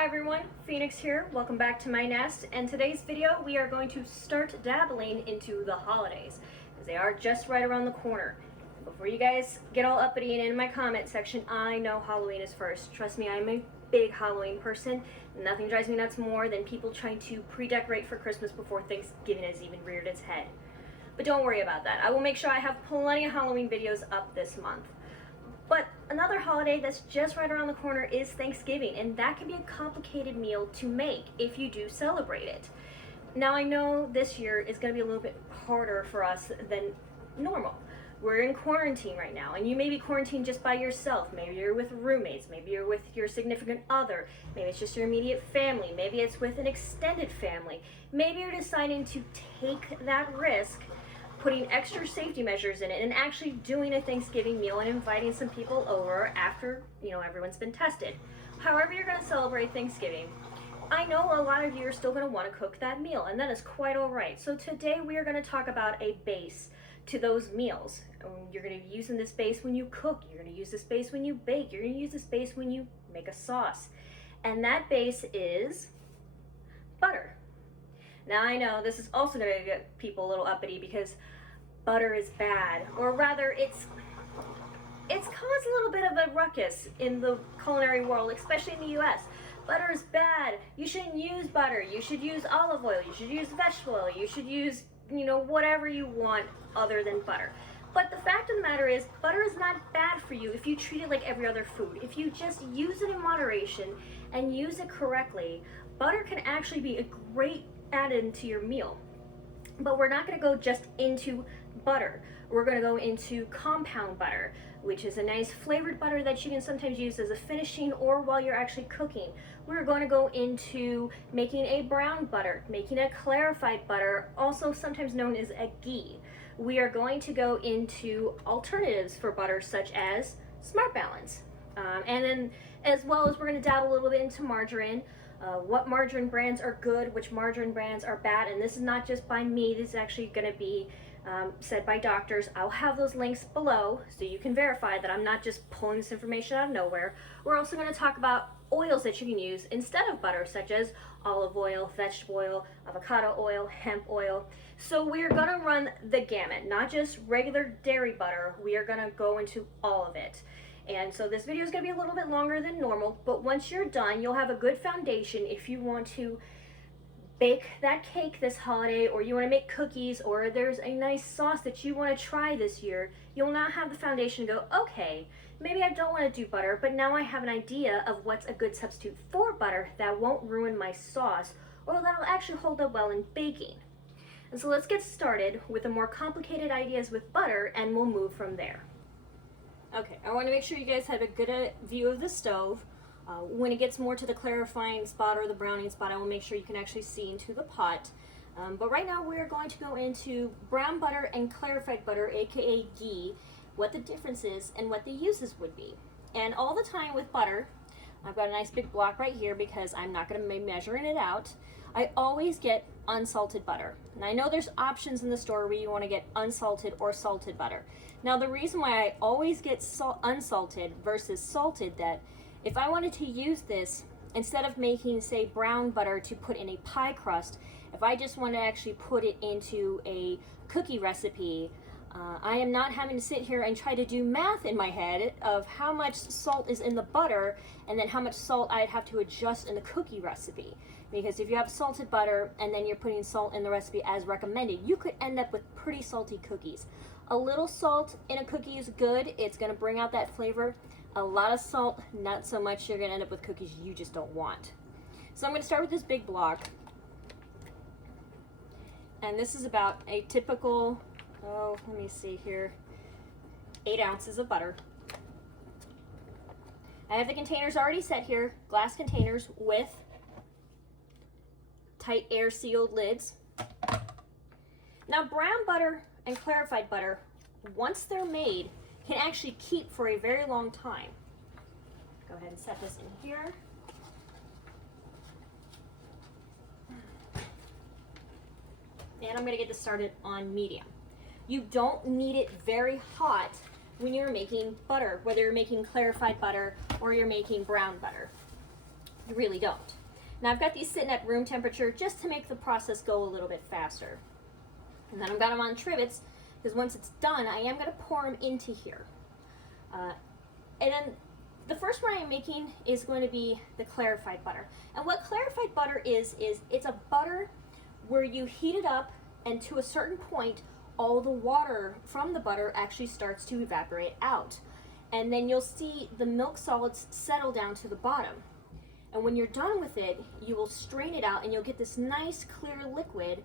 Hi everyone, Phoenix here. Welcome back to my nest. And today's video we are going to start dabbling into the holidays because they are just right around the corner. Before you guys get all uppity and in my comment section, I know Halloween is first. Trust me, I'm a big Halloween person. Nothing drives me nuts more than people trying to pre-decorate for Christmas before Thanksgiving has even reared its head. But don't worry about that. I will make sure I have plenty of Halloween videos up this month. But another holiday that's just right around the corner is Thanksgiving, and that can be a complicated meal to make if you do celebrate it. Now I know this year is going to be a little bit harder for us than normal. We're in quarantine right now, and you may be quarantined just by yourself. Maybe you're with roommates, maybe you're with your significant other, maybe it's just your immediate family, maybe it's with an extended family. Maybe you're deciding to take that risk, putting extra safety measures in it and actually doing a Thanksgiving meal and inviting some people over after, everyone's been tested. However you're going to celebrate Thanksgiving, I know a lot of you are still going to want to cook that meal, and that is quite all right. So today we are going to talk about a base to those meals. You're going to be using this base when you cook, you're going to use this base when you bake, you're going to use this base when you make a sauce. And that base is butter. Now I know this is also going to get people a little uppity because butter is bad, or rather it's caused a little bit of a ruckus in the culinary world, especially in the US. Butter is bad. You shouldn't use butter. You should use olive oil. You should use vegetable oil. You should use, whatever you want other than butter. But the fact of the matter is, butter is not bad for you if you treat it like every other food. If you just use it in moderation and use it correctly, butter can actually be a great add-in to your meal. But we're not going to go just into butter. We're going to go into compound butter, which is a nice flavored butter that you can sometimes use as a finishing or while you're actually cooking. We're going to go into making a brown butter, making a clarified butter, also sometimes known as a ghee. We are going to go into alternatives for butter such as Smart Balance. And then as well as we're going to dabble a little bit into margarine. What margarine brands are good, which margarine brands are bad, and this is not just by me, this is actually going to be said by doctors. I'll have those links below so you can verify that I'm not just pulling this information out of nowhere. We're also going to talk about oils that you can use instead of butter, such as olive oil, vegetable oil, avocado oil, hemp oil. So we're going to run the gamut, not just regular dairy butter. We are going to go into all of it. And so this video is going to be a little bit longer than normal, but once you're done, you'll have a good foundation if you want to bake that cake this holiday, or you want to make cookies, or there's a nice sauce that you want to try this year. You'll now have the foundation to go, okay, maybe I don't want to do butter, but now I have an idea of what's a good substitute for butter that won't ruin my sauce, or that'll actually hold up well in baking. And so let's get started with the more complicated ideas with butter, and we'll move from there. Okay, I want to make sure you guys have a good view of the stove. When it gets more to the clarifying spot or the browning spot, I will make sure you can actually see into the pot. But right now we're going to go into brown butter and clarified butter, aka ghee, what the difference is and what the uses would be. And all the time with butter, I've got a nice big block right here because I'm not going to be measuring it out. I always get unsalted butter. And I know there's options in the store where you want to get unsalted or salted butter. Now the reason why I always get unsalted versus salted, that if I wanted to use this instead of making, say, brown butter to put in a pie crust, if I just want to actually put it into a cookie recipe, I am not having to sit here and try to do math in my head of how much salt is in the butter and then how much salt I'd have to adjust in the cookie recipe. Because if you have salted butter and then you're putting salt in the recipe as recommended, you could end up with pretty salty cookies. A little salt in a cookie is good. It's going to bring out that flavor. A lot of salt, not so much. You're going to end up with cookies you just don't want. So I'm going to start with this big block. And this is about a typical, let me see here, 8 ounces of butter. I have the containers already set here, glass containers with tight air sealed lids. Now brown butter and clarified butter, once they're made, can actually keep for a very long time. Go ahead and set this in here. And I'm going to get this started on medium. You don't need it very hot when you're making butter, whether you're making clarified butter or you're making brown butter. You really don't. Now I've got these sitting at room temperature just to make the process go a little bit faster. And then I've got them on trivets because once it's done, I am going to pour them into here. And then the first one I'm making is going to be the clarified butter. And what clarified butter is it's a butter where you heat it up, and to a certain point, all the water from the butter actually starts to evaporate out. And then you'll see the milk solids settle down to the bottom. And when you're done with it, you will strain it out and you'll get this nice clear liquid,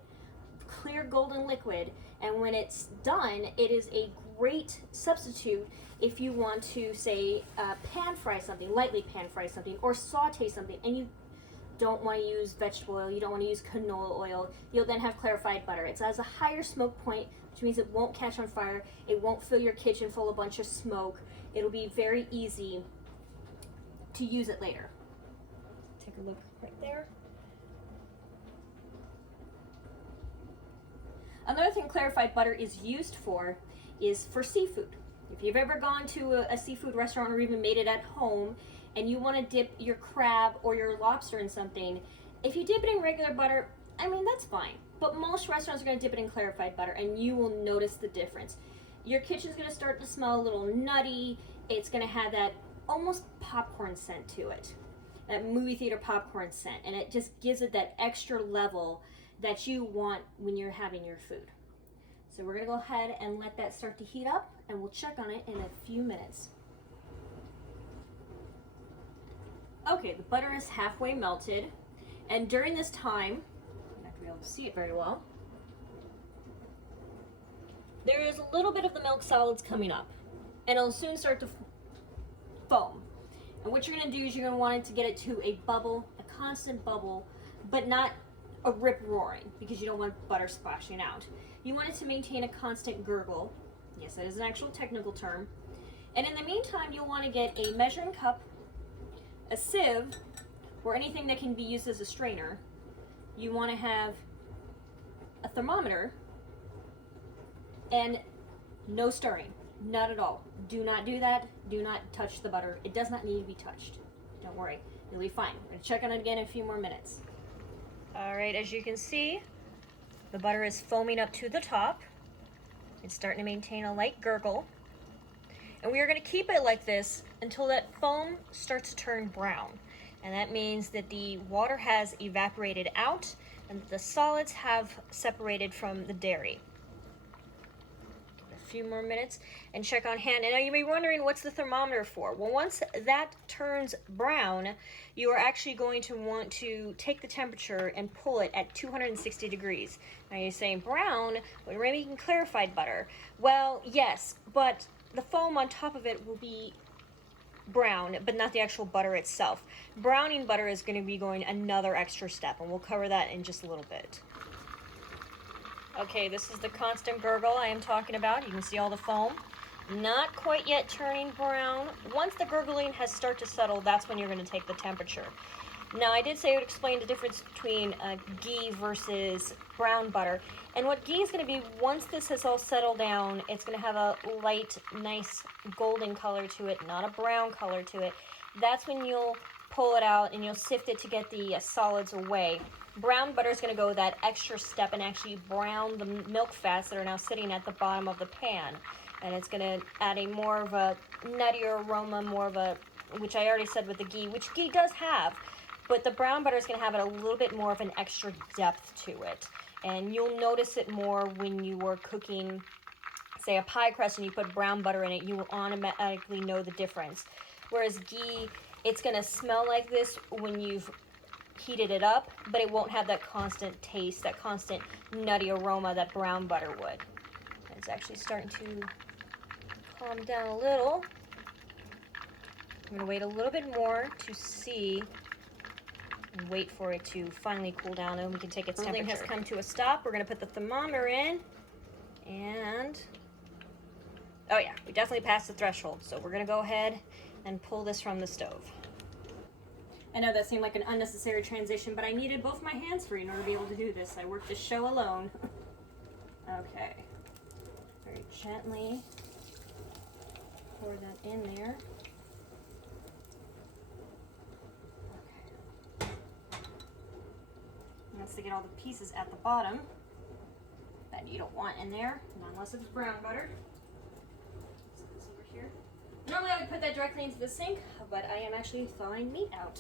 clear golden liquid. And when it's done, it is a great substitute if you want to, say, pan fry something, lightly pan fry something, or saute something, and you don't want to use vegetable oil, you don't want to use canola oil. You'll then have clarified butter. It has a higher smoke point, which means it won't catch on fire. It won't fill your kitchen full of a bunch of smoke. It'll be very easy to use it later. Take a look right there. Another thing clarified butter is used for is for seafood. If you've ever gone to a seafood restaurant or even made it at home and you want to dip your crab or your lobster in something, if you dip it in regular butter, I mean, that's fine. But most restaurants are going to dip it in clarified butter and you will notice the difference. Your kitchen's going to start to smell a little nutty. It's going to have that almost popcorn scent to it, that movie theater popcorn scent, and it just gives it that extra level that you want when you're having your food. So we're going to go ahead and let that start to heat up, and we'll check on it in a few minutes. Okay, the butter is halfway melted, and during this time, I'm not going to be able to see it very well, there is a little bit of the milk solids coming up, and it'll soon start to foam. And what you're going to do is you're going to want it to get it to a bubble, a constant bubble, but not a rip roaring, because you don't want butter splashing out. You want it to maintain a constant gurgle. Yes, that is an actual technical term. And in the meantime, you'll want to get a measuring cup, a sieve, or anything that can be used as a strainer. You want to have a thermometer, and no stirring, not at all. Do not do that. Do not touch the butter. It does not need to be touched. Don't worry, it'll be fine. We're going to check on it again in a few more minutes. All right, as you can see, the butter is foaming up to the top. It's starting to maintain a light gurgle. And we are going to keep it like this until that foam starts to turn brown. And that means that the water has evaporated out and the solids have separated from the dairy. A few more minutes and check on hand. And now you may be wondering, what's the thermometer for? Well, once that turns brown, you are actually going to want to take the temperature and pull it at 260 degrees. Now you're saying, brown, we're making clarified butter. Well, yes, but the foam on top of it will be brown, but not the actual butter itself. Browning butter is going to be going another extra step, and we'll cover that in just a little bit. Okay, this is the constant gurgle I am talking about. You can see all the foam. Not quite yet turning brown. Once the gurgling has started to settle, that's when you're going to take the temperature. Now, I did say I would explain the difference between ghee versus brown butter. And what ghee is going to be, once this has all settled down, it's going to have a light, nice golden color to it, not a brown color to it. That's when you'll pull it out and you'll sift it to get the solids away. Brown butter is going to go that extra step and actually brown the milk fats that are now sitting at the bottom of the pan. And it's going to add a more of a nuttier aroma, more of a, which I already said with the ghee, which ghee does have, but the brown butter is going to have it a little bit more of an extra depth to it. And you'll notice it more when you are cooking, say, a pie crust and you put brown butter in it, you will automatically know the difference. Whereas ghee, it's going to smell like this when you've heated it up, but it won't have that constant taste, that constant nutty aroma that brown butter would. It's actually starting to calm down a little. I'm going to wait a little bit more to see and wait for it to finally cool down, and we can take its temperature. Everything has come to a stop. We're going to put the thermometer in, and oh yeah, we definitely passed the threshold, so we're going to go ahead and pull this from the stove. I know that seemed like an unnecessary transition, but I needed both my hands free in order to be able to do this. I worked this show alone. Okay. Very gently pour that in there. Okay. once they get all the pieces at the bottom that you don't want in there, not unless it's brown butter. Set this over here. Normally I would put that directly into the sink, but I am actually thawing meat out.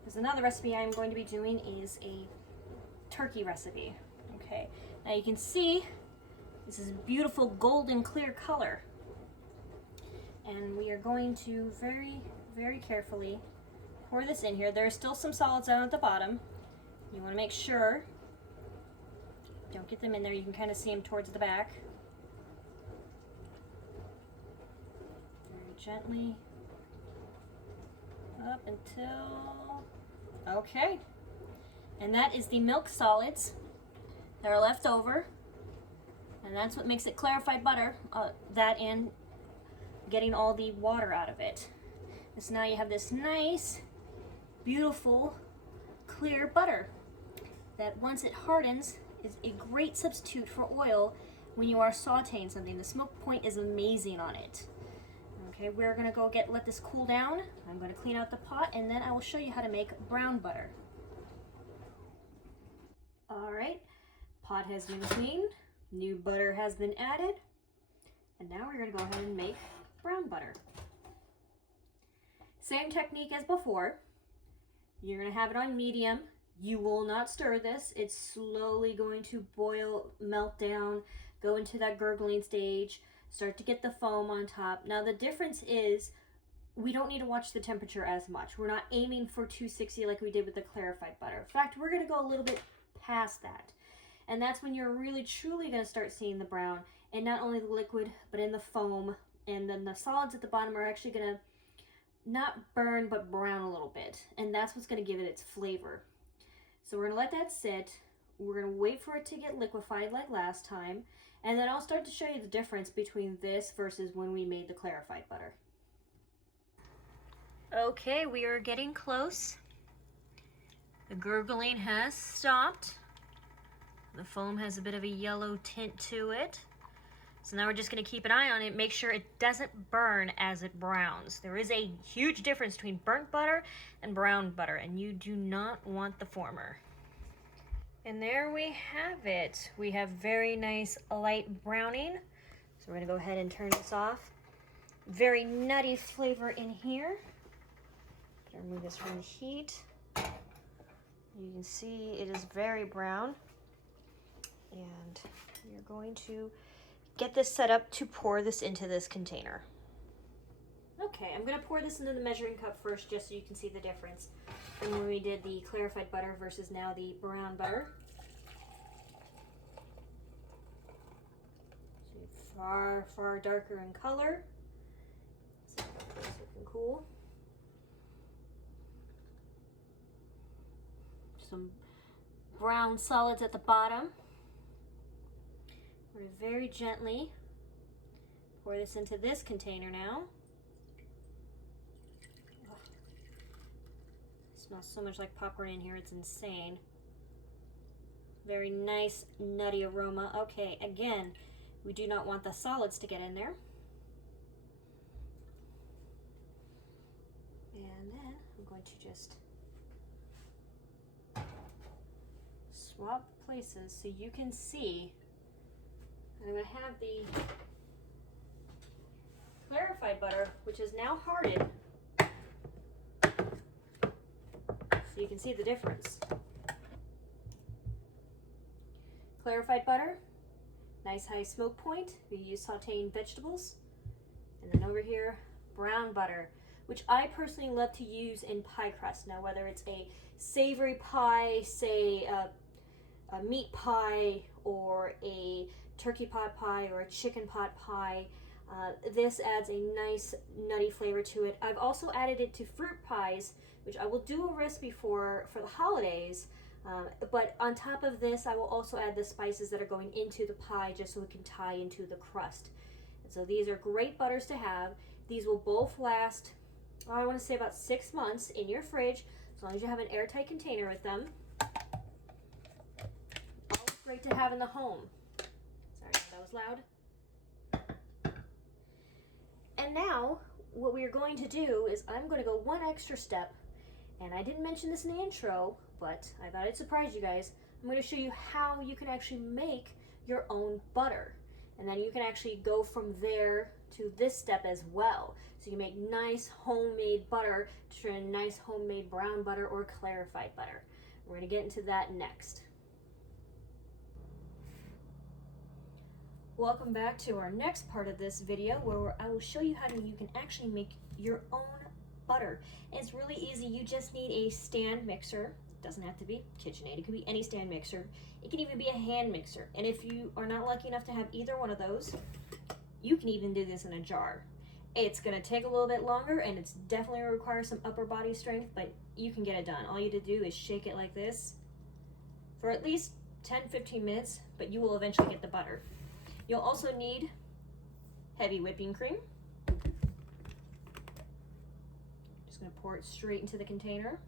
Because another recipe I'm going to be doing is a turkey recipe. Okay, now you can see this is a beautiful golden clear color. And we are going to very, very carefully pour this in here. There are still some solids down at the bottom. You want to make sure don't get them in there. You can kind of see them towards the back. Very gently up until, okay. And that is the milk solids that are left over. And that's what makes it clarified butter, that and getting all the water out of it. And so now you have this nice, beautiful, clear butter that once it hardens is a great substitute for oil when you are sauteing something. The smoke point is amazing on it. Okay, we're gonna go let this cool down. I'm gonna clean out the pot and then I will show you how to make brown butter. All right, pot has been cleaned, new butter has been added, and now we're gonna go ahead and make brown butter. Same technique as before. You're gonna have it on medium. You will not stir this. It's slowly going to boil, melt down, go into that gurgling stage, start to get the foam on top. Now the difference is we don't need to watch the temperature as much. We're not aiming for 260 like we did with the clarified butter. In fact, we're gonna go a little bit past that. And that's when you're really truly gonna start seeing the brown, and not only the liquid, but in the foam. And then the solids at the bottom are actually gonna not burn, but brown a little bit. And that's what's gonna give it its flavor. So we're gonna let that sit. We're gonna wait for it to get liquefied like last time. And then I'll start to show you the difference between this versus when we made the clarified butter. Okay, we are getting close. The gurgling has stopped. The foam has a bit of a yellow tint to it. So now we're just gonna keep an eye on it, make sure it doesn't burn as it browns. There is a huge difference between burnt butter and brown butter, and you do not want the former. And there we have it. We have very nice light browning. So we're gonna go ahead and turn this off. Very nutty flavor in here. Gonna remove this from the heat. You can see it is very brown. And we're going to get this set up to pour this into this container. Okay, I'm gonna pour this into the measuring cup first just so you can see the difference from when we did the clarified butter versus now the brown butter. So far, far darker in color. So it's looking cool. Some brown solids at the bottom. We're going to very gently pour this into this container now. Oh, it smells so much like popcorn in here, it's insane. Very nice nutty aroma. Okay, again, we do not want the solids to get in there. And then I'm going to just swap places so you can see. I'm going to have the clarified butter, which is now hardened, so you can see the difference. Clarified butter, nice high smoke point. We use sauteing vegetables. And then over here, brown butter, which I personally love to use in pie crust. Now, whether it's a savory pie, say a meat pie, or a turkey pot pie, or a chicken pot pie, this adds a nice nutty flavor to it. I've also added it to fruit pies, which I will do a recipe for the holidays. But on top of this, I will also add the spices that are going into the pie just so it can tie into the crust. And so these are great butters to have. These will both last, I want to say about 6 months in your fridge, as long as you have an airtight container with them. Always great to have in the home. Sorry, that was loud. And now, what we are going to do is I'm going to go one extra step. And I didn't mention this in the intro, but I thought I'd surprise you guys. I'm going to show you how you can actually make your own butter. And then you can actually go from there to this step as well. So you make nice homemade butter to turn into nice homemade brown butter or clarified butter. We're going to get into that next. Welcome back to our next part of this video where I will show you how you can actually make your own butter. And it's really easy. You just need a stand mixer. It doesn't have to be KitchenAid. It could be any stand mixer. It can even be a hand mixer. And if you are not lucky enough to have either one of those, you can even do this in a jar. It's going to take a little bit longer and it's definitely require some upper body strength, but you can get it done. All you have to do is shake it like this for at least 10-15 minutes, but you will eventually get the butter. You'll also need heavy whipping cream. Just going to pour it straight into the container.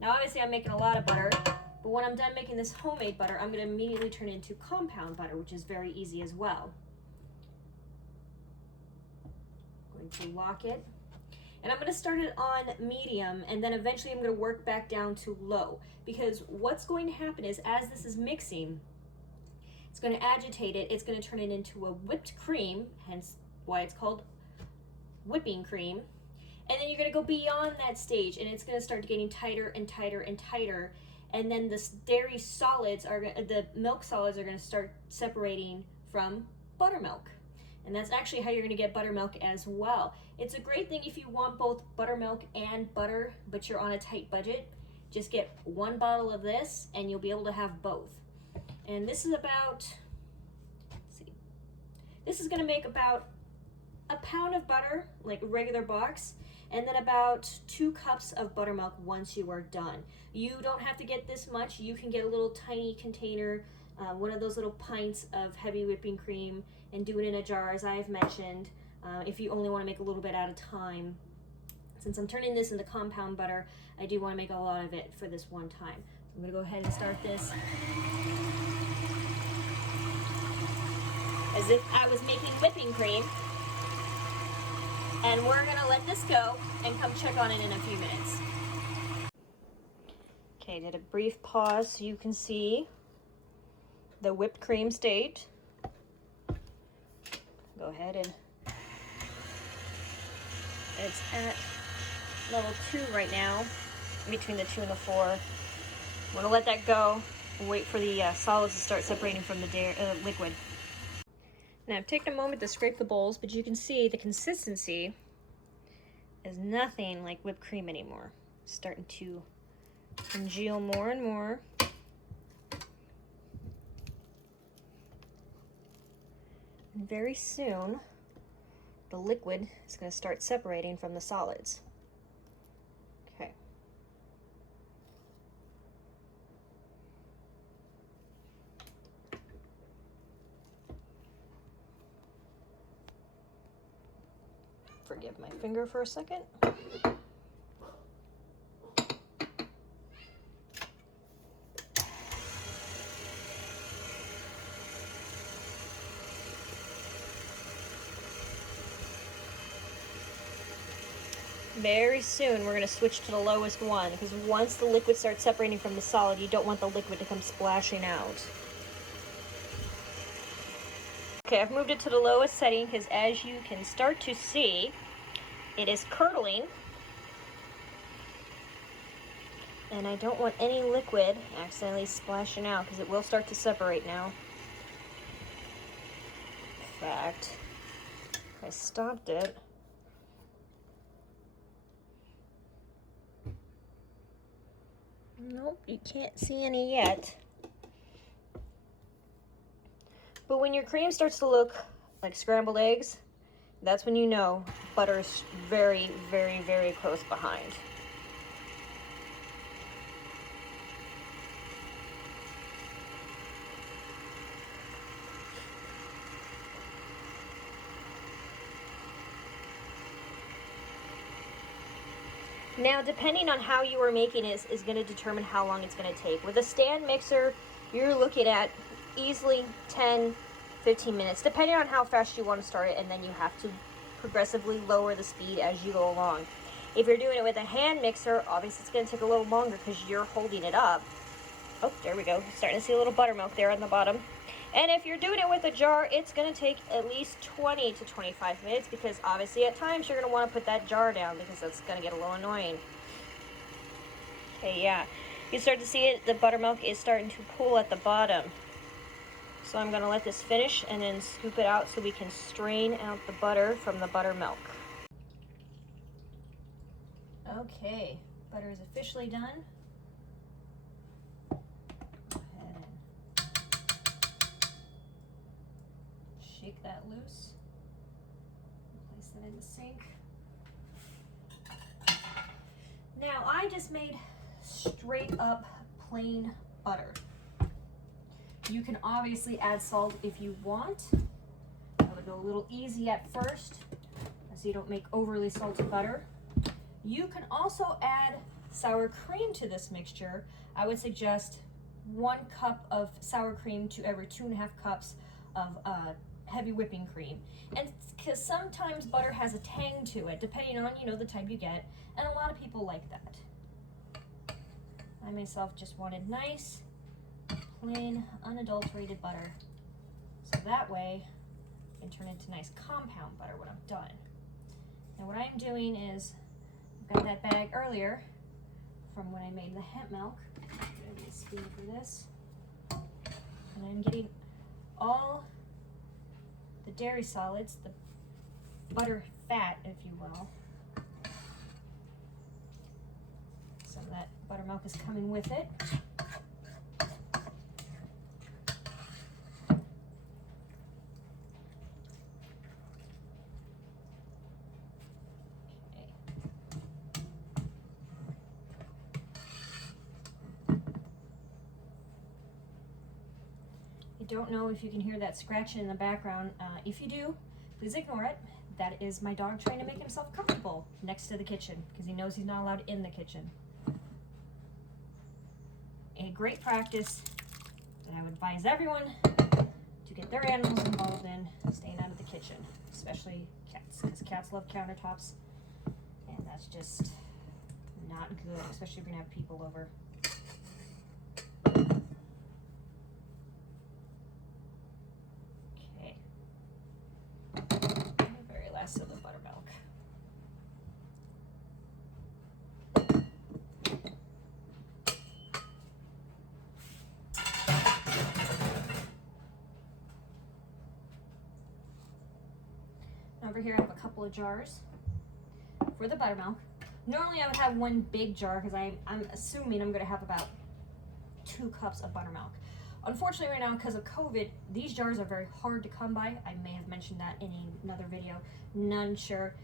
Now obviously I'm making a lot of butter, but when I'm done making this homemade butter, I'm going to immediately turn it into compound butter, which is very easy as well. I'm going to lock it. And I'm going to start it on medium, and then eventually I'm going to work back down to low. Because what's going to happen is as this is mixing, it's going to agitate it. It's going to turn it into a whipped cream, hence why it's called whipping cream. And then you're going to go beyond that stage, and it's going to start getting tighter and tighter and tighter. And then the dairy solids the milk solids are going to start separating from buttermilk. And that's actually how you're going to get buttermilk as well. It's a great thing if you want both buttermilk and butter, but you're on a tight budget. Just get one bottle of this and you'll be able to have both. And this is about, let's see, this is going to make about a pound of butter, like a regular box, and then about 2 cups of buttermilk once you are done. You don't have to get this much. You can get a little tiny container, one of those little pints of heavy whipping cream, and do it in a jar, as I have mentioned, if you only want to make a little bit at a time. Since I'm turning this into compound butter, I do want to make a lot of it for this one time. I'm going to go ahead and start this as if I was making whipping cream. And we're going to let this go and come check on it in a few minutes. Okay, did a brief pause so you can see the whipped cream state. Go ahead and it's at level 2 right now, between the 2 and the 4. I'm going to let that go and wait for the solids to start separating from the liquid. Now I've taken a moment to scrape the bowls, but you can see the consistency is nothing like whipped cream anymore. It's starting to congeal more and more. And very soon, the liquid is going to start separating from the solids. Okay. Forgive my finger for a second. Very soon we're going to switch to the lowest one, because once the liquid starts separating from the solid, you don't want the liquid to come splashing out. Okay, I've moved it to the lowest setting because as you can start to see, it is curdling. And I don't want any liquid accidentally splashing out because it will start to separate now. In fact, if I stopped it, nope, you can't see any yet. But when your cream starts to look like scrambled eggs, that's when you know butter is very, very, very close behind. Now, depending on how you are making it is going to determine how long it's going to take. With a stand mixer, you're looking at easily 10-15 minutes, depending on how fast you want to start it, and then you have to progressively lower the speed as you go along. If you're doing it with a hand mixer, obviously it's going to take a little longer because you're holding it up. Oh, there we go. Starting to see a little buttermilk there on the bottom. And if you're doing it with a jar, it's going to take at least 20 to 25 minutes because obviously at times you're going to want to put that jar down because that's going to get a little annoying. Okay, yeah. You start to see it, the buttermilk is starting to pool at the bottom. So I'm going to let this finish and then scoop it out so we can strain out the butter from the buttermilk. Okay, butter is officially done. Go ahead and shake that loose. Place that in the sink. Now I just made straight up plain butter. You can obviously add salt if you want. I would go a little easy at first so you don't make overly salty butter. You can also add sour cream to this mixture. I would suggest 1 cup of sour cream to every 2.5 cups of heavy whipping cream. And because sometimes butter has a tang to it, depending on, you know, the type you get, and a lot of people like that. I myself just wanted nice, plain, unadulterated butter. So that way it can turn into nice compound butter when I'm done. Now what I'm doing is, I've got that bag earlier from when I made the hemp milk. I'm going to spoon for this. And I'm getting all the dairy solids, the butter fat, if you will. Some of that buttermilk is coming with it. I don't know if you can hear that scratching in the background. If you do, please ignore it. That is my dog trying to make himself comfortable next to the kitchen because he knows he's not allowed in the kitchen. A great practice that I would advise everyone to get their animals involved in, staying out of the kitchen, especially cats, because cats love countertops, and that's just not good, especially if you're gonna have people over. Of the buttermilk. Over here I have a couple of jars for the buttermilk. Normally I would have one big jar because I'm assuming I'm going to have about 2 cups of buttermilk. Unfortunately right now, because of COVID, these jars are very hard to come by. I may have mentioned that in another video, none sure.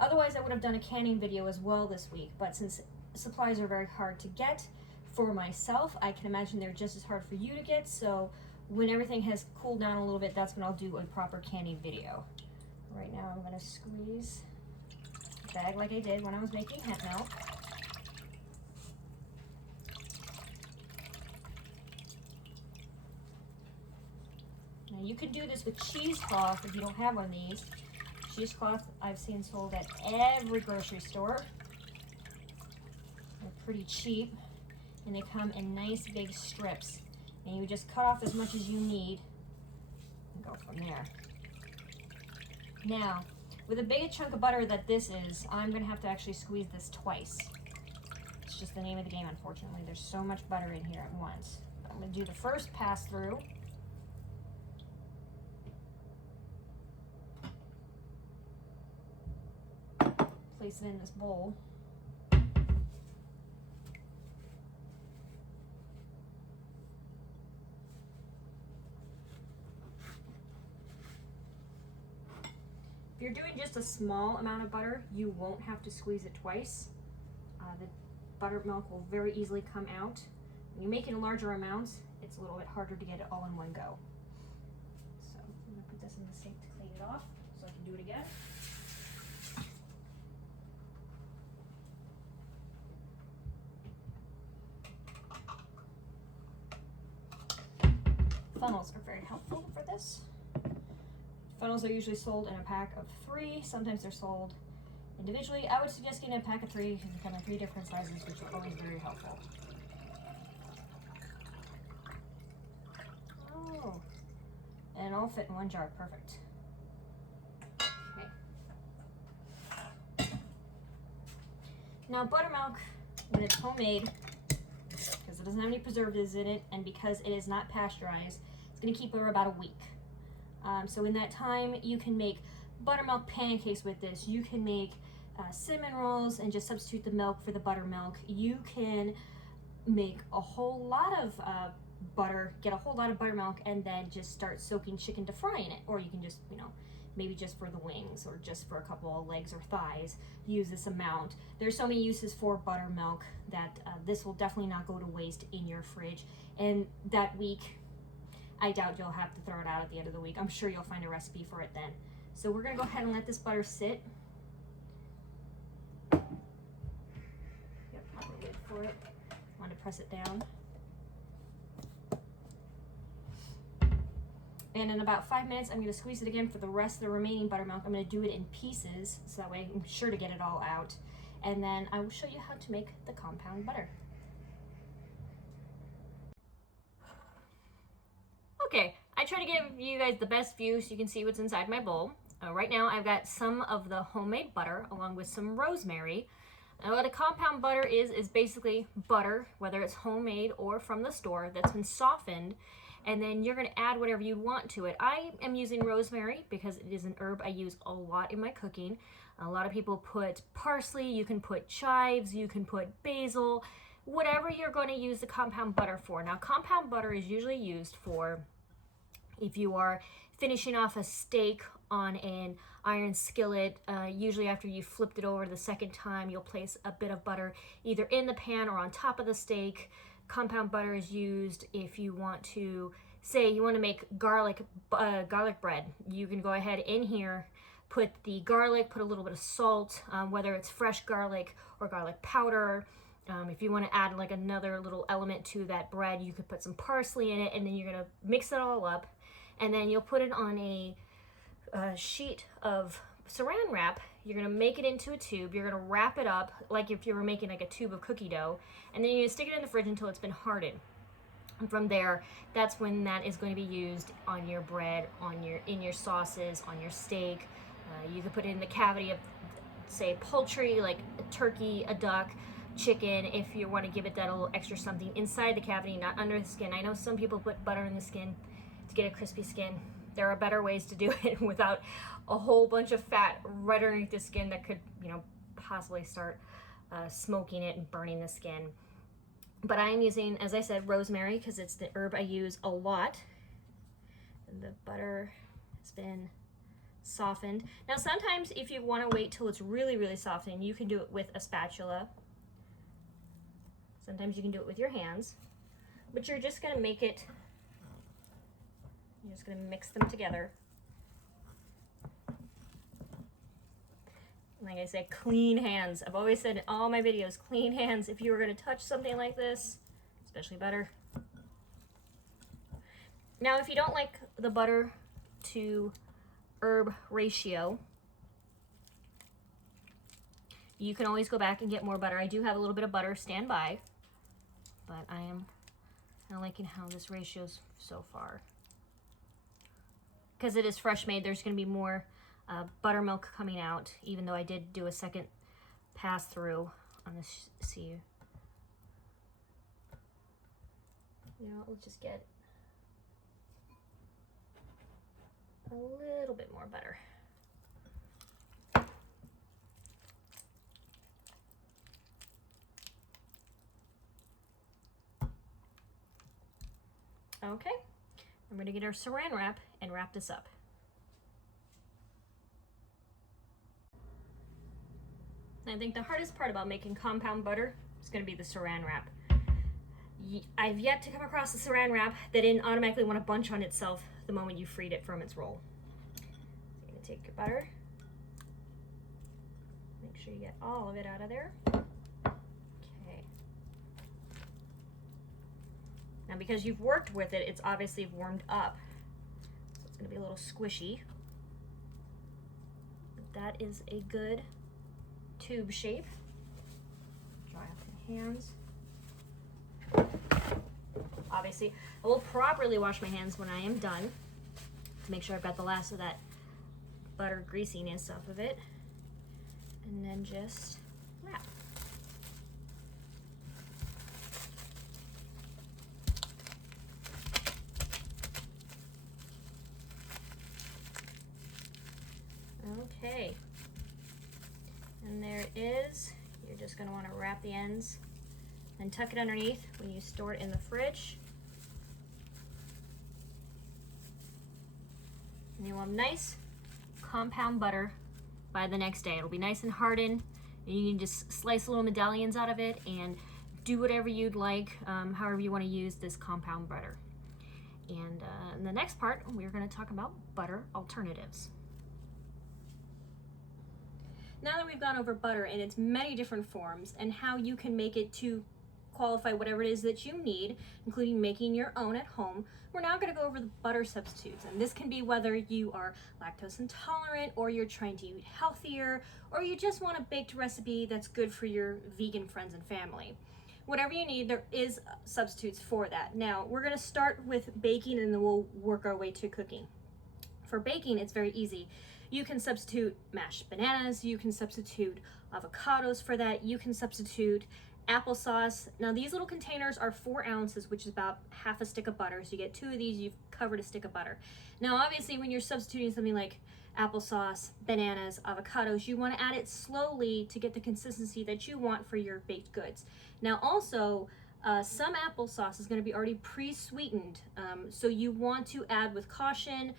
Otherwise I would have done a canning video as well this week, but since supplies are very hard to get for myself, I can imagine they're just as hard for you to get, so when everything has cooled down a little bit, that's when I'll do a proper canning video. Right now I'm going to squeeze the bag like I did when I was making hemp milk. Now you can do this with cheesecloth if you don't have one of these. Cheesecloth I've seen sold at every grocery store. They're pretty cheap and they come in nice big strips. And you just cut off as much as you need and go from there. Now, with a big chunk of butter that this is, I'm going to have to actually squeeze this twice. It's just the name of the game, unfortunately. There's so much butter in here at once. But I'm going to do the first pass through. Place it in this bowl. If you're doing just a small amount of butter, you won't have to squeeze it twice. The buttermilk will very easily come out. When you're making larger amounts, it's a little bit harder to get it all in one go. So I'm going to put this in the sink to clean it off so I can do it again. Funnels are very helpful for this. Funnels are usually sold in a pack of 3. Sometimes they're sold individually. I would suggest getting a pack of 3 because they come in 3 different sizes, which are always very helpful. Oh, and it all fit in one jar, perfect. Okay. Now buttermilk, when it's homemade, because it doesn't have any preservatives in it, and because it is not pasteurized, it's going to keep for about a week. So in that time, you can make buttermilk pancakes with this. You can make cinnamon rolls and just substitute the milk for the buttermilk. You can make a whole lot of butter, get a whole lot of buttermilk, and then just start soaking chicken to fry in it. Or you can just, you know, maybe just for the wings or just for a couple of legs or thighs, use this amount. There's so many uses for buttermilk that this will definitely not go to waste in your fridge. And that week, I doubt you'll have to throw it out at the end of the week. I'm sure you'll find a recipe for it then. So we're gonna go ahead and let this butter sit. Yep, pop a lid for it. Want to press it down. And in about 5 minutes, I'm gonna squeeze it again for the rest of the remaining buttermilk. I'm gonna do it in pieces, so that way I'm sure to get it all out. And then I will show you how to make the compound butter. Okay, I try to give you guys the best view so you can see what's inside my bowl. Right now I've got some of the homemade butter along with some rosemary. And what a compound butter is basically butter, whether it's homemade or from the store, that's been softened, and then you're gonna add whatever you want to it. I am using rosemary because it is an herb I use a lot in my cooking. A lot of people put parsley, you can put chives, you can put basil, whatever you're going to use the compound butter for. Now, compound butter is usually used for if you are finishing off a steak on an iron skillet. Usually after you flipped it over the second time, you'll place a bit of butter either in the pan or on top of the steak. Compound butter is used if you want to, say you want to make garlic bread. You can go ahead in here, put the garlic, put a little bit of salt, whether it's fresh garlic or garlic powder. If you want to add like another little element to that bread, you could put some parsley in it, and then you're going to mix it all up, and then you'll put it on a sheet of saran wrap. You're going to make it into a tube. You're going to wrap it up like if you were making like a tube of cookie dough, and then you're going to stick it in the fridge until it's been hardened. And from there, that's when that is going to be used on your bread, in your sauces, on your steak. You could put it in the cavity of, say, poultry, like a turkey, a duck, chicken, if you want to give it that little extra something inside the cavity, not under the skin. I know some people put butter in the skin to get a crispy skin. There are better ways to do it without a whole bunch of fat right underneath the skin that could, you know, possibly start smoking it and burning the skin. But I am using, as I said, rosemary because it's the herb I use a lot. And the butter has been softened. Now, sometimes if you want to wait till it's really, really softened, you can do it with a spatula. Sometimes you can do it with your hands, but you're just going to make it, you're just going to mix them together. Like I said, clean hands. I've always said in all my videos, clean hands. If you were going to touch something like this, especially butter. Now, if you don't like the butter to herb ratio, you can always go back and get more butter. I do have a little bit of butter standby, but I am kind of liking how this ratio's so far. Because it is fresh made, there's going to be more buttermilk coming out, even though I did do a second pass through on this sieve. You know, let's just get a little bit more butter. Okay, I'm going to get our saran wrap and wrap this up. I think the hardest part about making compound butter is going to be the saran wrap. I've yet to come across a saran wrap that didn't automatically want to bunch on itself the moment you freed it from its roll. So you're going to take your butter, make sure you get all of it out of there. Okay. Now, because you've worked with it, it's obviously warmed up, so it's going to be a little squishy. But that is a good tube shape. Dry off my hands. Obviously, I will properly wash my hands when I am done to make sure I've got the last of that butter greasiness off of it. And then just wrap. Okay, and there it is. You're just going to want to wrap the ends and tuck it underneath when you store it in the fridge. And you'll have nice compound butter by the next day. It'll be nice and hardened, and you can just slice little medallions out of it and do whatever you'd like, however you want to use this compound butter. And in the next part, we're going to talk about butter alternatives. Now that we've gone over butter in its many different forms and how you can make it to qualify whatever it is that you need, including making your own at home, we're now going to go over the butter substitutes. And this can be whether you are lactose intolerant, or you're trying to eat healthier, or you just want a baked recipe that's good for your vegan friends and family. Whatever you need, there is substitutes for that. Now, we're going to start with baking, and then we'll work our way to cooking. For baking, it's very easy. You can substitute mashed bananas, you can substitute avocados for that, you can substitute applesauce. Now these little containers are 4 ounces, which is about half a stick of butter. So you get 2 of these, you've covered a stick of butter. Now obviously when you're substituting something like applesauce, bananas, avocados, you want to add it slowly to get the consistency that you want for your baked goods. Now also, some applesauce is going to be already pre-sweetened, so you want to add with caution,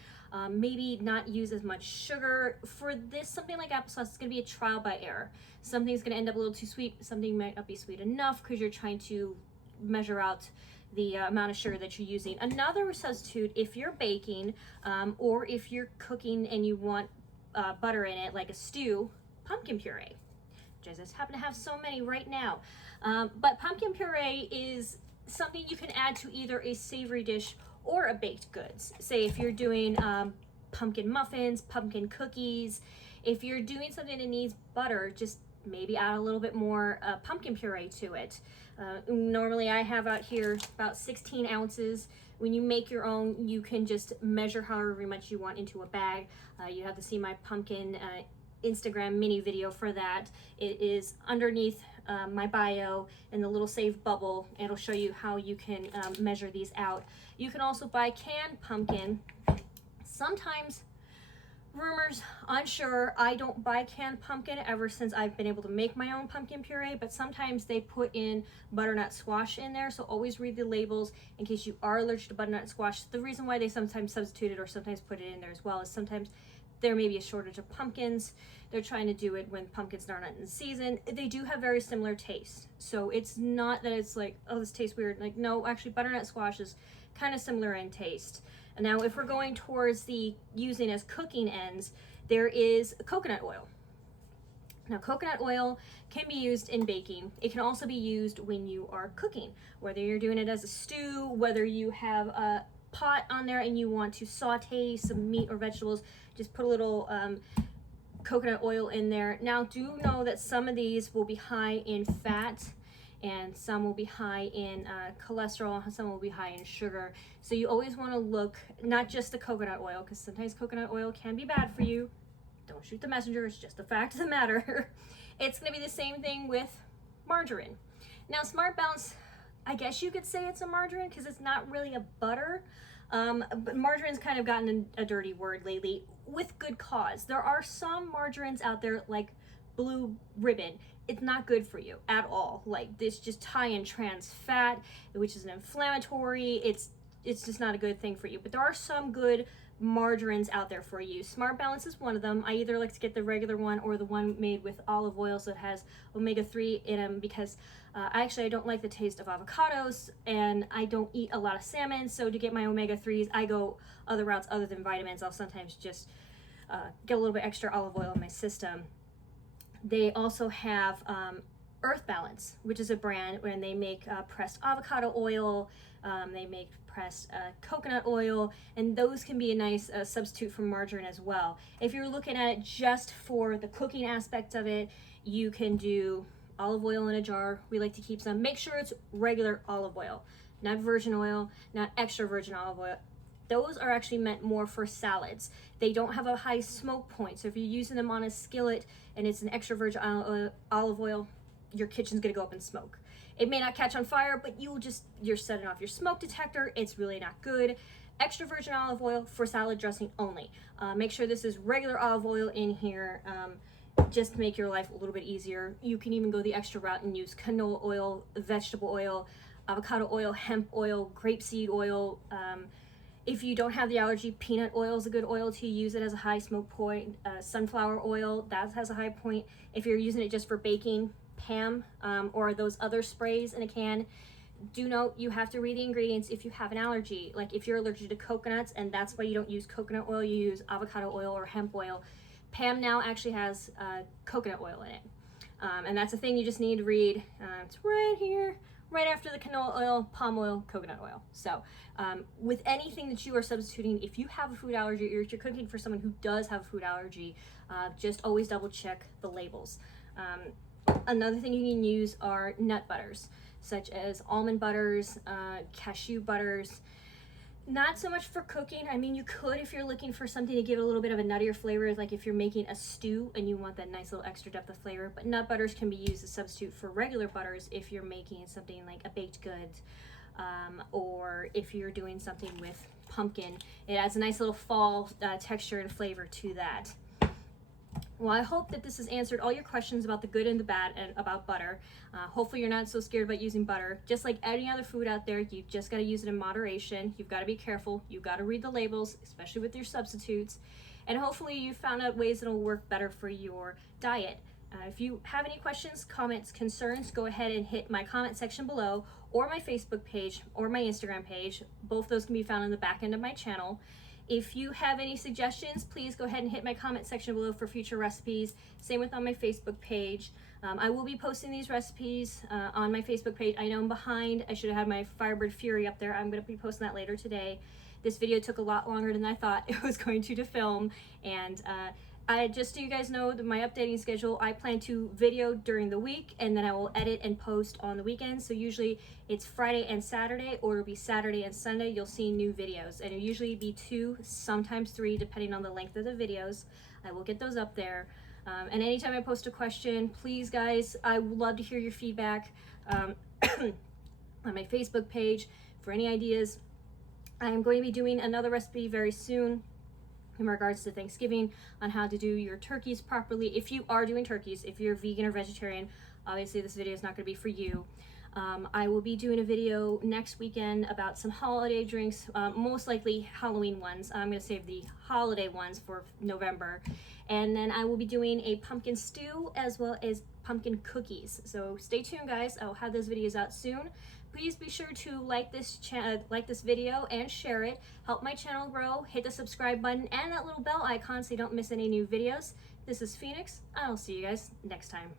maybe not use as much sugar. For this, something like applesauce, it's going to be a trial by error. Something's going to end up a little too sweet, something might not be sweet enough because you're trying to measure out the amount of sugar that you're using. Another substitute, if you're baking or if you're cooking and you want butter in it, like a stew, pumpkin puree. I just happen to have so many right now. But pumpkin puree is something you can add to either a savory dish or a baked goods. Say if you're doing pumpkin muffins, pumpkin cookies, if you're doing something that needs butter, just maybe add a little bit more pumpkin puree to it. Normally I have out here about 16 ounces. When you make your own, you can just measure however much you want into a bag. You have to see my pumpkin Instagram mini video for that. It is underneath my bio in the little save bubble. It'll show you how you can measure these out. You can also buy canned pumpkin. Sometimes, rumors, unsure, I don't buy canned pumpkin ever since I've been able to make my own pumpkin puree, but sometimes they put in butternut squash in there, so always read the labels in case you are allergic to butternut squash. The reason why they sometimes substitute it or sometimes put it in there as well is sometimes there may be a shortage of pumpkins. They're trying to do it when pumpkins are not in season. They do have very similar tastes. So it's not that it's like, oh, this tastes weird. Like, no, actually butternut squash is kind of similar in taste. And now if we're going towards the using as cooking ends, there is coconut oil. Now coconut oil can be used in baking. It can also be used when you are cooking, whether you're doing it as a stew, whether you have a pot on there and you want to saute some meat or vegetables, just put a little coconut oil in there. Now do know that some of these will be high in fat and some will be high in cholesterol, some will be high in sugar. So you always want to look, not just the coconut oil, because sometimes coconut oil can be bad for you. Don't shoot the messenger, it's just the fact of the matter. It's going to be the same thing with margarine. Now Smart Balance, I guess you could say it's a margarine because it's not really a butter, but margarine's kind of gotten a dirty word lately with good cause. There are some margarines out there like Blue Ribbon. It's not good for you at all. Like this just high in trans fat, which is an inflammatory. It's just not a good thing for you. But there are some good margarines out there for you. Smart Balance is one of them. I either like to get the regular one or the one made with olive oil, so it has omega-3 in them, because I don't like the taste of avocados and I don't eat a lot of salmon. So to get my omega-3s, I go other routes other than vitamins. I'll sometimes just get a little bit extra olive oil in my system. They also have Earth Balance, which is a brand when they make pressed avocado oil, they make pressed coconut oil, and those can be a nice substitute for margarine as well. If you're looking at it just for the cooking aspect of it, you can do olive oil in a jar. We like to keep some. Make sure it's regular olive oil, not virgin oil, not extra virgin olive oil. Those are actually meant more for salads. They don't have a high smoke point, so if you're using them on a skillet and it's an extra virgin olive oil, your kitchen's gonna go up in smoke. It may not catch on fire, but you're setting off your smoke detector. It's really not good. Extra virgin olive oil for salad dressing only. Make sure this is regular olive oil in here, just to make your life a little bit easier. You can even go the extra route and use canola oil, vegetable oil, avocado oil, hemp oil, grapeseed oil. If you don't have the allergy, peanut oil is a good oil to use. It has a high smoke point. Sunflower oil, that has a high point. If you're using it just for baking, Pam, or those other sprays in a can, do note you have to read the ingredients if you have an allergy. Like if you're allergic to coconuts and that's why you don't use coconut oil, you use avocado oil or hemp oil. Pam now actually has coconut oil in it. And that's a thing you just need to read. It's right here, right after the canola oil, palm oil, coconut oil. So with anything that you are substituting, if you have a food allergy or if you're cooking for someone who does have a food allergy, just always double check the labels. Another thing you can use are nut butters, such as almond butters, cashew butters. Not so much for cooking. I mean, you could if you're looking for something to give a little bit of a nuttier flavor, like if you're making a stew and you want that nice little extra depth of flavor. But nut butters can be used as a substitute for regular butters if you're making something like a baked goods, or if you're doing something with pumpkin. It adds a nice little fall texture and flavor to that. Well, I hope that this has answered all your questions about the good and the bad and about butter. Hopefully you're not so scared about using butter. Just like any other food out there, you've just got to use it in moderation. You've got to be careful. You've got to read the labels, especially with your substitutes. And hopefully you found out ways that'll work better for your diet. If you have any questions, comments, concerns, go ahead and hit my comment section below, or my Facebook page, or my Instagram page. Both those can be found in the back end of my channel. If you have any suggestions, please go ahead and hit my comment section below for future recipes. Same with on my Facebook page. I will be posting these recipes on my Facebook page. I know I'm behind. I should have had my Firebird Fury up there. I'm going to be posting that later today. This video took a lot longer than I thought it was going to film, and just so you guys know my updating schedule, I plan to video during the week and then I will edit and post on the weekends. So usually it's Friday and Saturday, or it'll be Saturday and Sunday. You'll see new videos, and it'll usually be 2, sometimes 3, depending on the length of the videos. I will get those up there. And anytime I post a question, please guys, I would love to hear your feedback on my Facebook page for any ideas. I am going to be doing another recipe very soon in regards to Thanksgiving on how to do your turkeys properly. If you are doing turkeys, if you're vegan or vegetarian, obviously this video is not going to be for you. I will be doing a video next weekend about some holiday drinks, most likely Halloween ones. I'm going to save the holiday ones for November. And then I will be doing a pumpkin stew as well as pumpkin cookies. So stay tuned guys, I'll have those videos out soon. Please be sure to like this video and share it. Help my channel grow. Hit the subscribe button and that little bell icon so you don't miss any new videos. This is Phoenix. I'll see you guys next time.